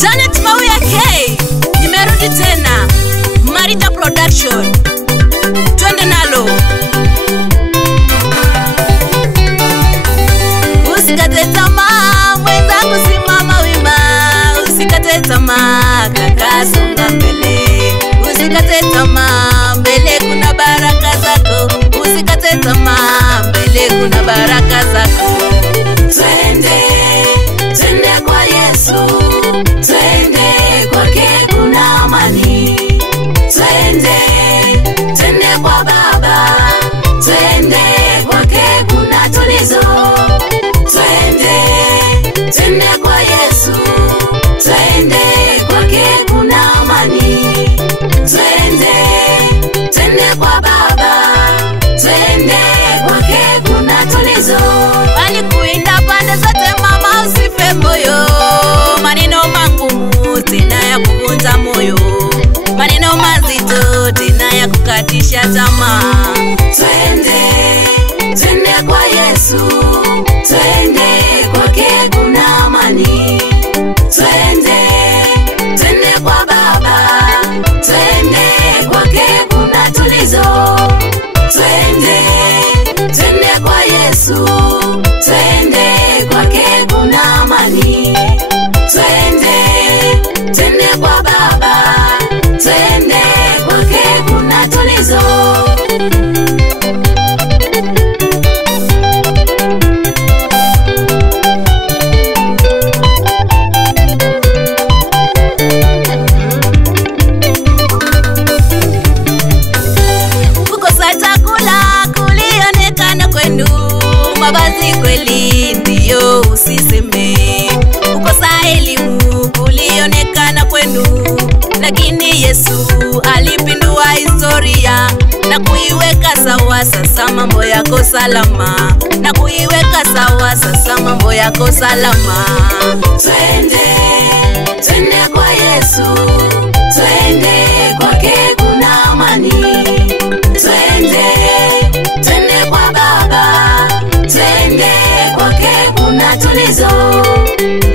Janet Mauya K, nimerudi tena. Marita Production, twende nalo. Usikate tamaa mwenzangu, simama wima. Usikate tamaa kaka, songa mbele. Usikate tamaa, mbele kuna baraka zako. Usikate tamaa, mbele kuna baraka zako. Twende, twende kwa Yesu. Twende kwake kuna amani. Twende, twende kwa Baba. Twende kwake kuna tulizo. Twende, twende kwa Yesu. Twende kwake kuna amani. Twende, twende kwa Baba. Twende kwake kuna tulizo. Walikuinda pande zote mama, usife moyo. Maneno magumu tena ya kuvunja moyo. Maneno mazito tena ya kukatisha tamaa. Twende, twende kwa Yesu. Twende kwake kuna amani. Twende, twende kwa Baba. Twende kwake kuna tulizo. Twende, twende kwa Yesu. Twende kwake kuna amani. Twende, twende kwa Baba. Twende kwake kuna tulizo. Kukosa chakula kulionekana kwenu, mavazi kweli ndiyo usiseme. Kukosa elimu kulionekana kwenu, lakini Yesu alipindua historia na kuiweka sawa. Sasa mambo yako salama, na kuiweka sawa. Sasa mambo yako salama. Twende, twende kwa Yesu. Twende kwake kuna amani. Twende, twende kwa Baba. Twende kwake kuna tulizo.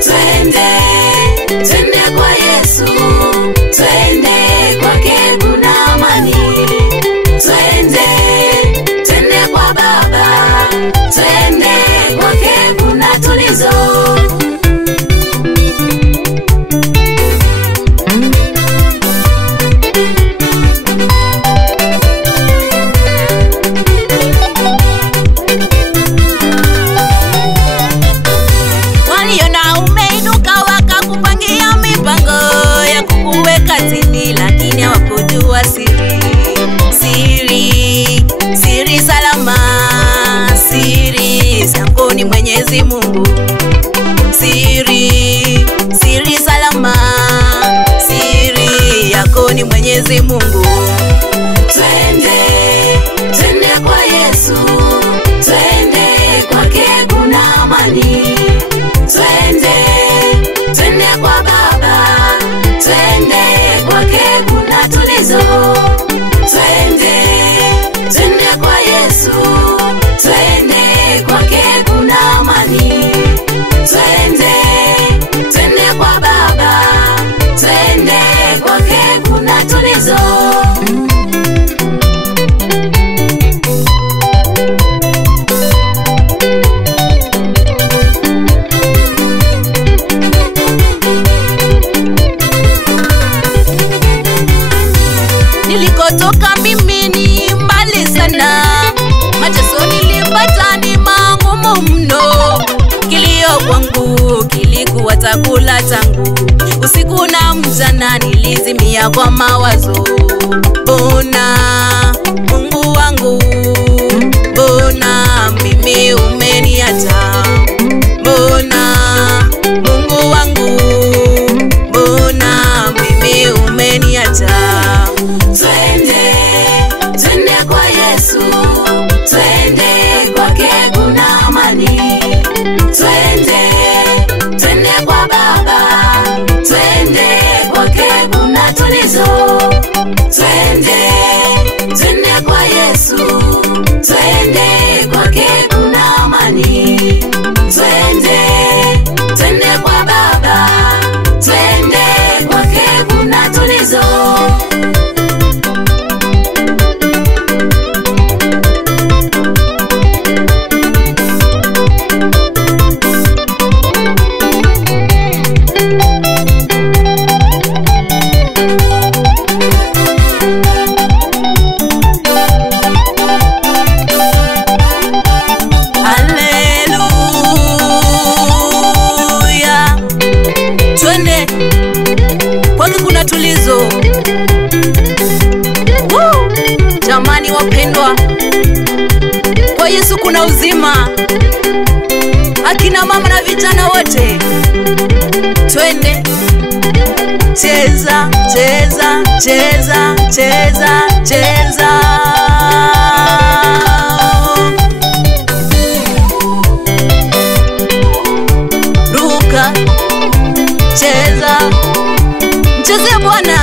Twende, twende kwa Yesu. Twende kwake kuna amani. Twende, twende kwa Baba. Twende kwake kuna tulizo. Waliona umeinuka wakakupangia mipango ya kukuweka chini, lakini hawakujua siri. Siri, siri salama. Siri zako ni Mwenyezi Mungu. Siri, siri salama. Siri yako ni Mwenyezi Mungu. Twende, twende kwa Yesu. Twende kwake kuna amani. Twende, twende kwa Baba. Twende kwake kuna tulizo. Twende, twende kwa Yesu. Twende kwake kuna amani. Twende, twende kwa Baba. Twende kwake kuna tulizo. Nilikotoka mimi ni mbali sana. Mateso nilipata ni magumu mno. Kilio kwangu kilikuwa chakula changu. Usiku na mchana nilizimia kwa mawazo. Bona Mungu wangu, bona mimi umeniacha. Bona Mungu wangu, bona mimi umeniacha. Twende, twende kwa Yesu. Twende kwake kuna amani. Twende, twende kwa Baba. Twende kwake kuna tulizo. Twende, twende kwa Yesu. Twende kwake kuna amani. akina mama na vijana wote, twende cheza cheza cheza cheza cheza. Ruka cheza, mcheze Bwana.